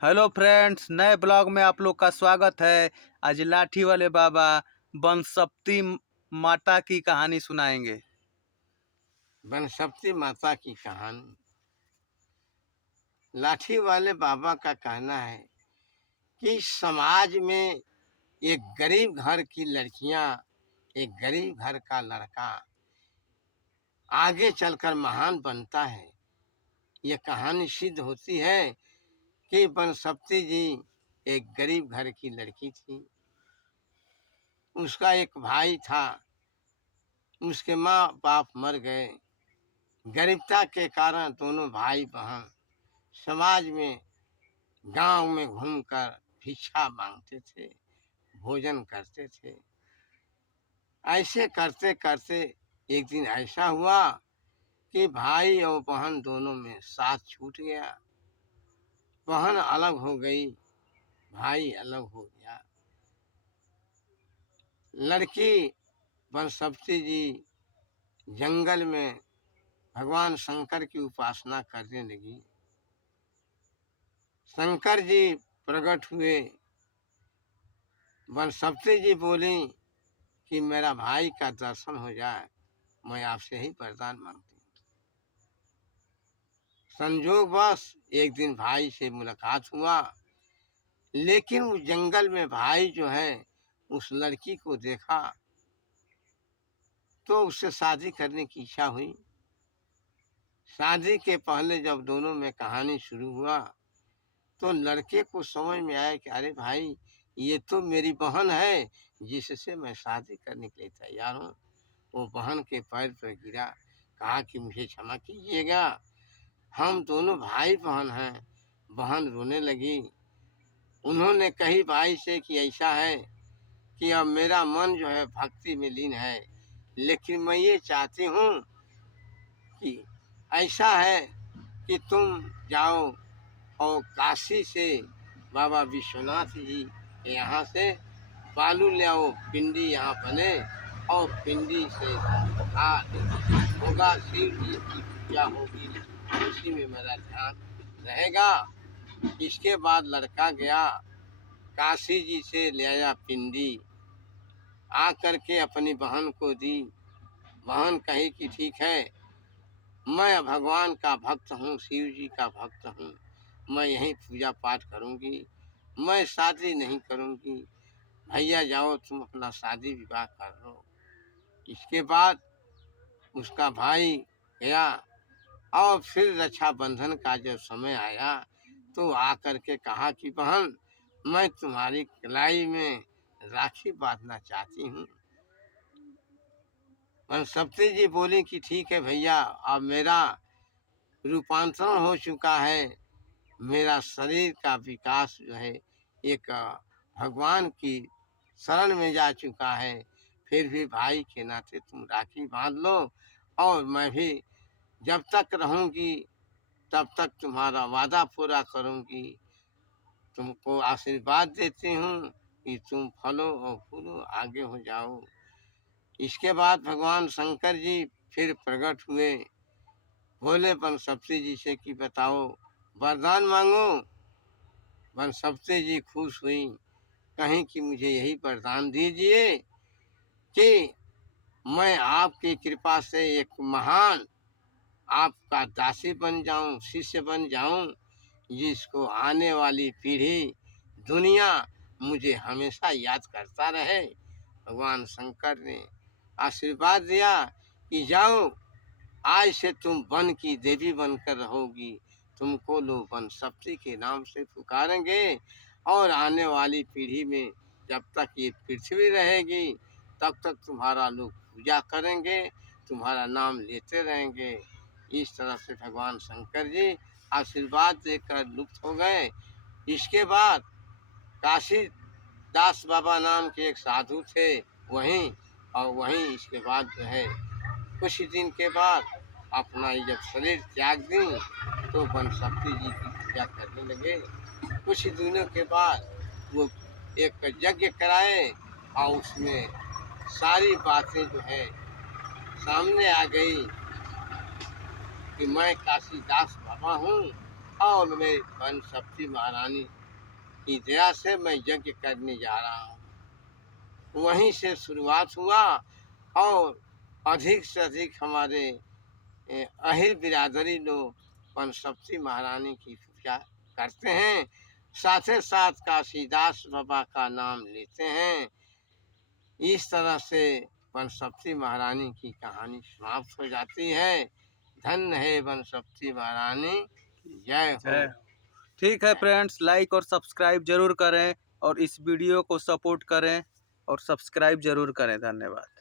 Hello friends, नए blog में आप लोग का स्वागत है। आज लाठी वाले बाबा बनसप्ती माता की कहानी सुनाएंगे। बनसप्ती माता की कहानी। लाठी वाले बाबा का कहना है कि समाज में एक गरीब घर की लड़कियां, एक गरीब घर का लड़का आगे चलकर महान बनता है। ये कहानी सिद्ध होती है कि बनसप्ती जी एक गरीब घर की लड़की थी। उसका एक भाई था, उसके माँ बाप मर गए। गरीबता के कारण दोनों भाई बहन समाज में, गांव में घूमकर भिक्षा मांगते थे, भोजन करते थे। ऐसे करते करते एक दिन ऐसा हुआ कि भाई और बहन दोनों में साथ छूट गया। बहन अलग हो गई, भाई अलग हो गया। लड़की बनसप्ती जी जंगल में भगवान शंकर की उपासना करने लगी। शंकर जी प्रकट हुए। बनसप्ती जी बोली कि मेरा भाई का दर्शन हो जाए, मैं आपसे ही वरदान मांगती हूँ। संजोगवश एक दिन भाई से मुलाकात हुआ, लेकिन उस जंगल में भाई जो है उस लड़की को देखा तो उससे शादी करने की इच्छा हुई। शादी के पहले जब दोनों में कहानी शुरू हुआ तो लड़के को समझ में आया कि अरे भाई, ये तो मेरी बहन है जिससे मैं शादी करने के लिए तैयार हूँ। वो बहन के पैर पर गिरा, कहा कि मुझे क्षमा कीजिएगा, हम दोनों भाई बहन हैं। बहन रोने लगी। उन्होंने कही भाई से कि ऐसा है कि अब मेरा मन जो है भक्ति में लीन है, लेकिन मैं ये चाहती हूँ कि ऐसा है कि तुम जाओ और काशी से बाबा विश्वनाथ जी के यहाँ से बालू ले आओ, पिंडी यहाँ बने और पिंडी से होगा शिव जी की पूजा होगी, उसी में मेरा ध्यान रहेगा। इसके बाद लड़का गया, काशी जी से ले आया पिंडी, आ करके अपनी बहन को दी। बहन कही कि ठीक है, मैं भगवान का भक्त हूँ, शिव जी का भक्त हूँ, मैं यहीं पूजा पाठ करूँगी, मैं शादी नहीं करूँगी। भैया जाओ, तुम अपना शादी विवाह कर लो। इसके बाद उसका भाई गया और फिर रक्षाबंधन का जब समय आया तो आकर के कहा कि बहन, मैं तुम्हारी कलाई में राखी बांधना चाहती हूँ। बनसप्ती जी बोली कि ठीक है भैया, अब मेरा रूपांतरण हो चुका है, मेरा शरीर का विकास जो है एक भगवान की शरण में जा चुका है। फिर भी भाई के नाते तुम राखी बांध लो और मैं भी जब तक रहूंगी तब तक तुम्हारा वादा पूरा करूंगी। तुमको आशीर्वाद देती हूँ कि तुम फलो और फूलो, आगे हो जाओ। इसके बाद भगवान शंकर जी फिर प्रकट हुए। बोले बनसप्ती जी से कि बताओ, वरदान मांगो। बनसप्ती जी खुश हुई, कहीं कि मुझे यही वरदान दीजिए कि मैं आपकी कृपा से एक महान आपका दासी बन जाऊं, शिष्य बन जाऊं, जिसको आने वाली पीढ़ी, दुनिया मुझे हमेशा याद करता रहे। भगवान शंकर ने आशीर्वाद दिया कि जाओ, आज से तुम वन की देवी बनकर रहोगी, तुमको लोग बनसप्ती के नाम से पुकारेंगे और आने वाली पीढ़ी में जब तक ये पृथ्वी रहेगी तब तक तुम्हारा लोग पूजा करेंगे, तुम्हारा नाम लेते रहेंगे। इस तरह से भगवान शंकर जी आशीर्वाद देकर लुप्त हो गए। इसके बाद काशी दास बाबा नाम के एक साधु थे वहीं, और वहीं इसके बाद जो है कुछ दिन के बाद अपना जब शरीर त्याग दी तो बनसप्ती जी की पूजा करने लगे। कुछ दिनों के बाद वो एक यज्ञ कराए और उसमें सारी बातें जो है सामने आ गई कि मैं काशीदास बाबा हूँ और मैं वन शक्ति महारानी की दया से मैं यज्ञ करने जा रहा हूँ। वहीं से शुरुआत हुआ और अधिक से अधिक हमारे अहिर बिरादरी लोग पंचशक्ति महारानी की पूजा करते हैं, साथ ही साथ काशीदास बाबा का नाम लेते हैं। इस तरह से पंचशक्ति महारानी की कहानी समाप्त हो जाती है। धन्य है पंचशक्ति महारानी, जय हो। जय। ठीक है फ्रेंड्स, लाइक और सब्सक्राइब जरूर करें और इस वीडियो को सपोर्ट करें और सब्सक्राइब जरूर करें। धन्यवाद।